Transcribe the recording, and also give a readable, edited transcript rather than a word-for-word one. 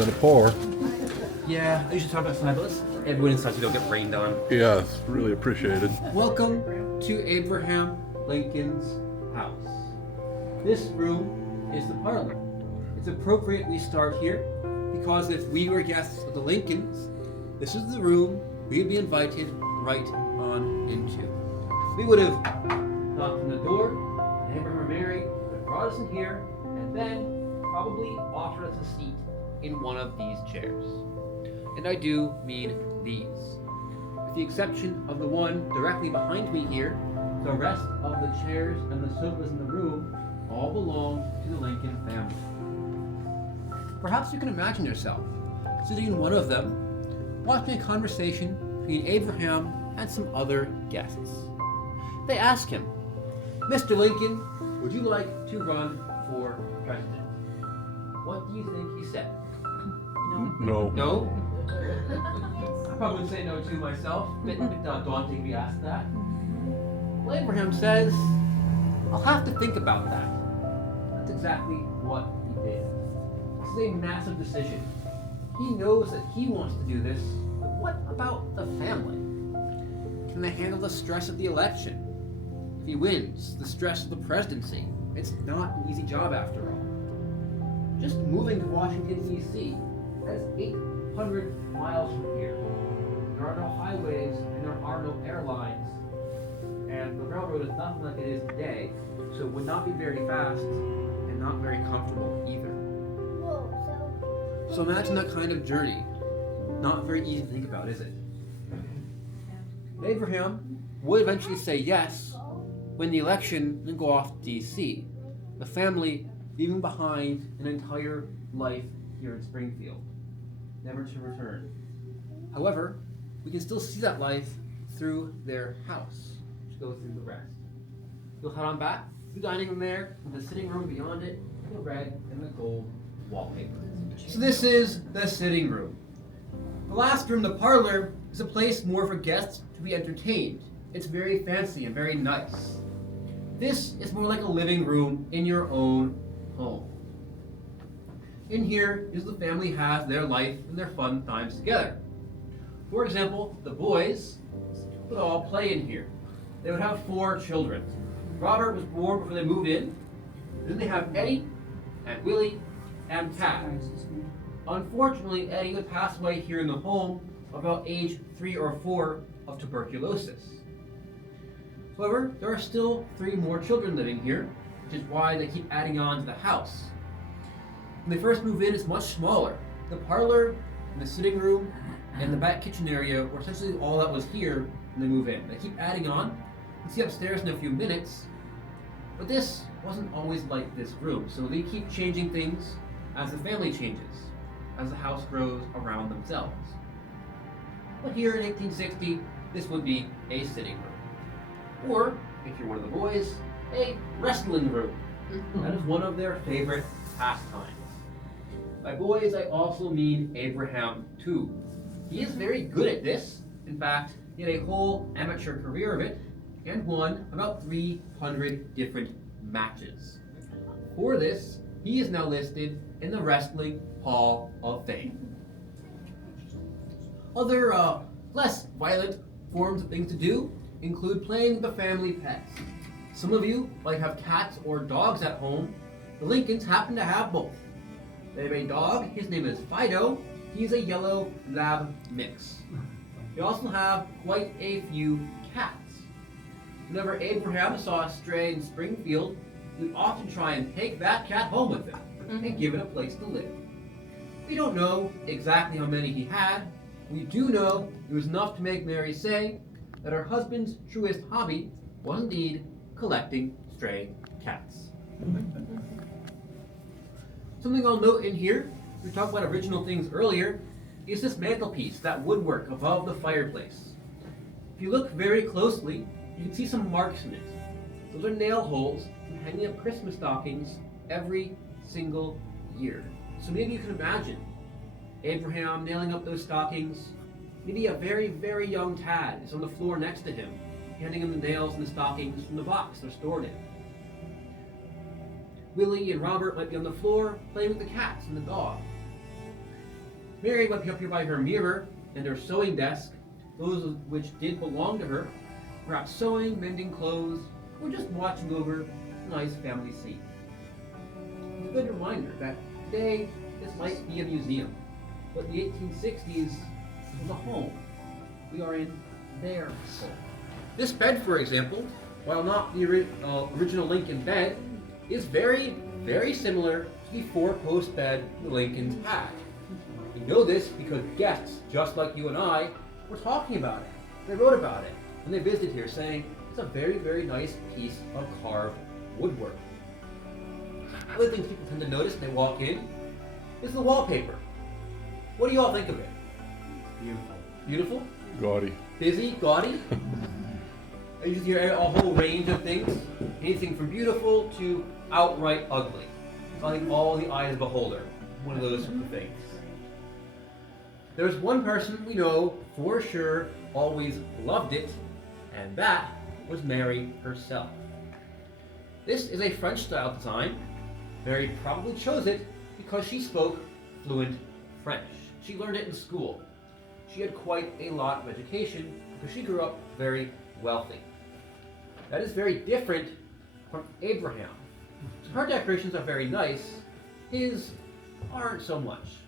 gonna pour. Yeah, I usually talk outside, but everyone inside so don't get rained on. Yes, really appreciated. Welcome to Abraham Lincoln's house. This room is the parlor. It's appropriate we start here because if we were guests of the Lincolns, this is the room we would be invited right on into. We would have knocked on the door, and Abraham or Mary would have brought us in here, and then probably offered us a seat in one of these chairs. And I do mean these. With the exception of the one directly behind me here, the rest of the chairs and the sofas in the room all belong to the Lincoln family. Perhaps you can imagine yourself sitting in one of them, watching a conversation between Abraham and some other guests. They ask him, "Mr. Lincoln, would you like to run for president?" What do you think he said? No. No? I probably would say no too myself. A bit daunting to be asked that. Well, Abraham says, "I'll have to think about that." That's exactly what he did. This is a massive decision. He knows that he wants to do this, but what about the family? Can they handle the stress of the election? If he wins, the stress of the presidency. It's not an easy job after all. Just moving to Washington, D.C., that's 800 miles from here. There are no highways and there are no airlines. And the railroad is nothing like it is today, so it would not be very fast and not very comfortable either. So imagine that kind of journey. Not very easy to think about, is it? Abraham would eventually say yes when the election and go off to D.C., the family leaving behind an entire life here in Springfield, never to return. However, we can still see that life through their house, which goes through the rest. You'll head on back, the dining room there, with the sitting room beyond it, the red and the gold wallpaper. So this is the sitting room. The last room, the parlor, is a place more for guests to be entertained. It's very fancy and very nice. This is more like a living room in your own home. In here is the family has their life and their fun times together. For example, the boys would all play in here. They would have 4 children. Robert was born before they moved in. Then they have Eddie and Willie and Tad. Unfortunately, Eddie would pass away here in the home about age 3 or 4 of tuberculosis. However, there are still 3 more children living here, which is why they keep adding on to the house. When they first move in, it's much smaller. The parlor, and the sitting room, and the back kitchen area were essentially all that was here when they move in. They keep adding on. You'll see upstairs in a few minutes, but this wasn't always like this room, so they keep changing things as the family changes, as the house grows around themselves. But here in 1860, this would be a sitting room. Or, if you're one of the boys, a wrestling room. That is one of their favorite pastimes. By boys, I also mean Abraham too. He is very good at this. In fact, he had a whole amateur career of it and won about 300 different matches. For this, he is now listed in the Wrestling Hall of Fame. Other, less violent forms of things to do include playing with the family pets. Some of you might have cats or dogs at home. The Lincolns happen to have both. They have a dog, his name is Fido. He's a yellow lab mix. They also have quite a few cats. Whenever Abraham saw a stray in Springfield, he would often try and take that cat home with him and give it a place to live. We don't know exactly how many he had. We do know it was enough to make Mary say that her husband's truest hobby was indeed collecting stray cats. Something I'll note in here, we talked about original things earlier, is this mantelpiece, that woodwork above the fireplace. If you look very closely, you can see some marks in it. Those are nail holes from hanging up Christmas stockings every single year. So maybe you can imagine Abraham nailing up those stockings. Maybe a very, very young Tad is on the floor next to him, handing him the nails and the stockings from the box they're stored in. Willie and Robert might be on the floor playing with the cats and the dog. Mary went up here by her mirror and her sewing desk, those of which did belong to her, perhaps sewing, mending clothes, or just watching over a nice family scene. It's a good reminder that today this might be a museum, but in the 1860s was a home. We are in their home. This bed, for example, while not the original Lincoln bed, is very, very similar to the four-post bed the Lincolns had. We know this because guests, just like you and I, were talking about it. They wrote about it when they visited here, saying it's a very, very nice piece of carved woodwork. Other things people tend to notice when they walk in is the wallpaper. What do you all think of it? Beautiful. Beautiful? Gaudy. Busy? Gaudy? You just hear a whole range of things. Anything from beautiful to outright ugly. I think all the eye of the beholder. One of those things. There's one person we know for sure always loved it, and that was Mary herself. This is a French style design. Mary probably chose it because she spoke fluent French. She learned it in school. She had quite a lot of education because she grew up very wealthy. That is very different from Abraham. Her decorations are very nice. His aren't so much.